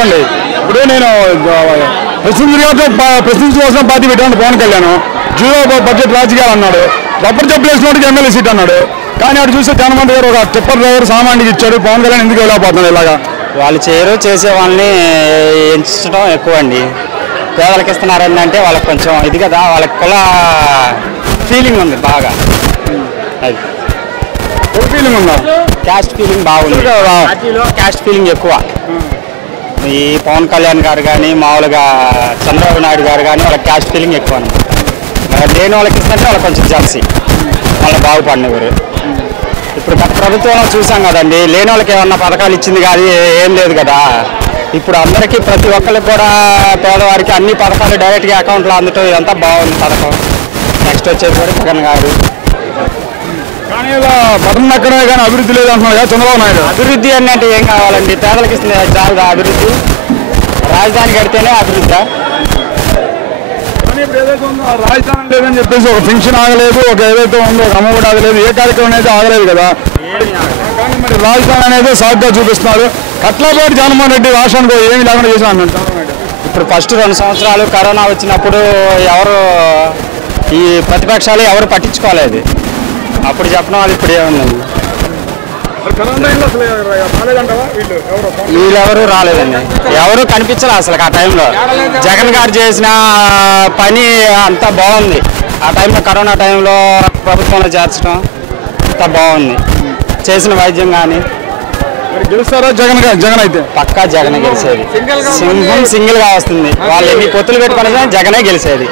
చెప్పండి. ఇప్పుడు నేను ప్రశ్నించవలసిన పార్టీ పెట్టాను పవన్ కళ్యాణ్. జీరో బడ్జెట్ రాజకీయాలు అన్నాడు. రబ్బర్ చెప్పలేసినోడికి ఎమ్మెల్యే సీట్ అన్నాడు. కానీ అటు చూస్తే జగన్మోహన్ గారు ఒక టిప్పర్ డ్రైవర్ సామాన్యుడికి ఇచ్చాడు. పవన్ కళ్యాణ్ ఎందుకు వెళ్ళకపోతున్నాడు ఇలాగా? వాళ్ళు చేసే వాళ్ళని ఎంచడం ఎక్కువ అండి. పేదలకు ఇస్తున్నారని అంటే వాళ్ళకి కొంచెం ఇది కదా, వాళ్ళకి కుల ఫీలింగ్ ఉంది బాగా. అది ఫీలింగ్ ఉందా? క్యాస్ట్ ఫీలింగ్ బాగుంది. పార్టీలో క్యాస్ట్ ఫీలింగ్ ఎక్కువ. ఈ పవన్ కళ్యాణ్ గారు కానీ మామూలుగా చంద్రబాబు నాయుడు గారు కానీ వాళ్ళకి క్యాస్ట్ ఫీలింగ్ ఎక్కువ అనమాట. లేని వాళ్ళకి ఇస్తుంటే వాళ్ళకి కొంచెం జలసి, వాళ్ళని బాగుపడినవారు. ఇప్పుడు గత ప్రభుత్వంలో చూసాం కదండి, లేని వాళ్ళకి ఏమన్నా పథకాలు ఇచ్చింది కానీ ఏం లేదు కదా. ఇప్పుడు అందరికీ ప్రతి ఒక్కరికి కూడా పేదవారికి అన్ని పథకాలు డైరెక్ట్గా అకౌంట్లో అందటం ఇదంతా బాగుంది పథకం. నెక్స్ట్ వచ్చేది కూడా జగన్ గారు. కానీ ఇలా బటన్ ఎక్కడే కానీ అభివృద్ధి లేదు అంటున్నారు కదా చంద్రబాబు నాయుడు. అభివృద్ధి అంటే ఏం కావాలండి? పేదలకు ఇస్తుంది చాలా అభివృద్ధి. రాజధాని కడితేనే అభివృద్ధి. కానీ ఇప్పుడు ఏదైతే ఉందో రాజధాని లేదని చెప్పేసి ఒక పెన్షన్ ఆగలేదు, ఒక ఏదైతే ఉందో ఒక అమ్మఒడి ఆగలేదు, ఏ కార్యక్రమం అయితే ఆగలేదు కదా. కానీ మరి రాజధాని అనేది సాగ్గా చూపిస్తున్నారు. కట్లపాటి జగన్మోహన్ రెడ్డి రాష్ట్రానికి ఏమి లేకుండా చేసిన అన్నారు. ఇప్పుడు ఫస్ట్ 2 సంవత్సరాలు కరోనా వచ్చినప్పుడు ఎవరు ఈ ప్రతిపక్షాలు ఎవరు పట్టించుకోలేదు. అప్పుడు చెప్పడం వాళ్ళు ఇప్పుడు ఏముందండి. వీళ్ళెవరూ రాలేదండి, ఎవరు కనిపించలే అసలు ఆ టైంలో. జగన్ గారు చేసిన పని అంతా బాగుంది. ఆ టైంలో కరోనా టైంలో ప్రభుత్వంలో చేర్చడం అంతా బాగుంది. చేసిన వైద్యం కానీ. గెలుస్తారా జగన్ అయితే? పక్కా జగనే గెలిచేది. సింగిల్ గా వస్తుంది. వాళ్ళు ఎన్ని పొత్తులు పెట్టుకున్నా జగనే గెలిచేది.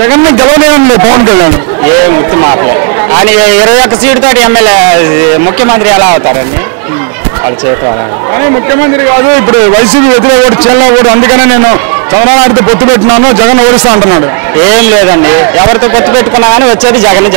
జగన్ గెలవలేదండి పవన్ కళ్యాణ్. ఏ ముక్తి మాటలే. ఆయన 21 సీటుతో ఎమ్మెల్యే ముఖ్యమంత్రి ఎలా అవుతారండి? వాళ్ళు చేయటం. కానీ ముఖ్యమంత్రి కాదు, ఇప్పుడు వైసీపీ వ్యతిరేక ఓటు చెల్లా ఓటు. అందుకనే నేను చంద్రబాబు నాయుడుతో పొత్తు పెట్టినాను, జగన్ ఓడిస్తా అంటున్నాడు. ఏం లేదండి, ఎవరితో పొత్తు పెట్టుకున్నా కానీ వచ్చేది జగన్.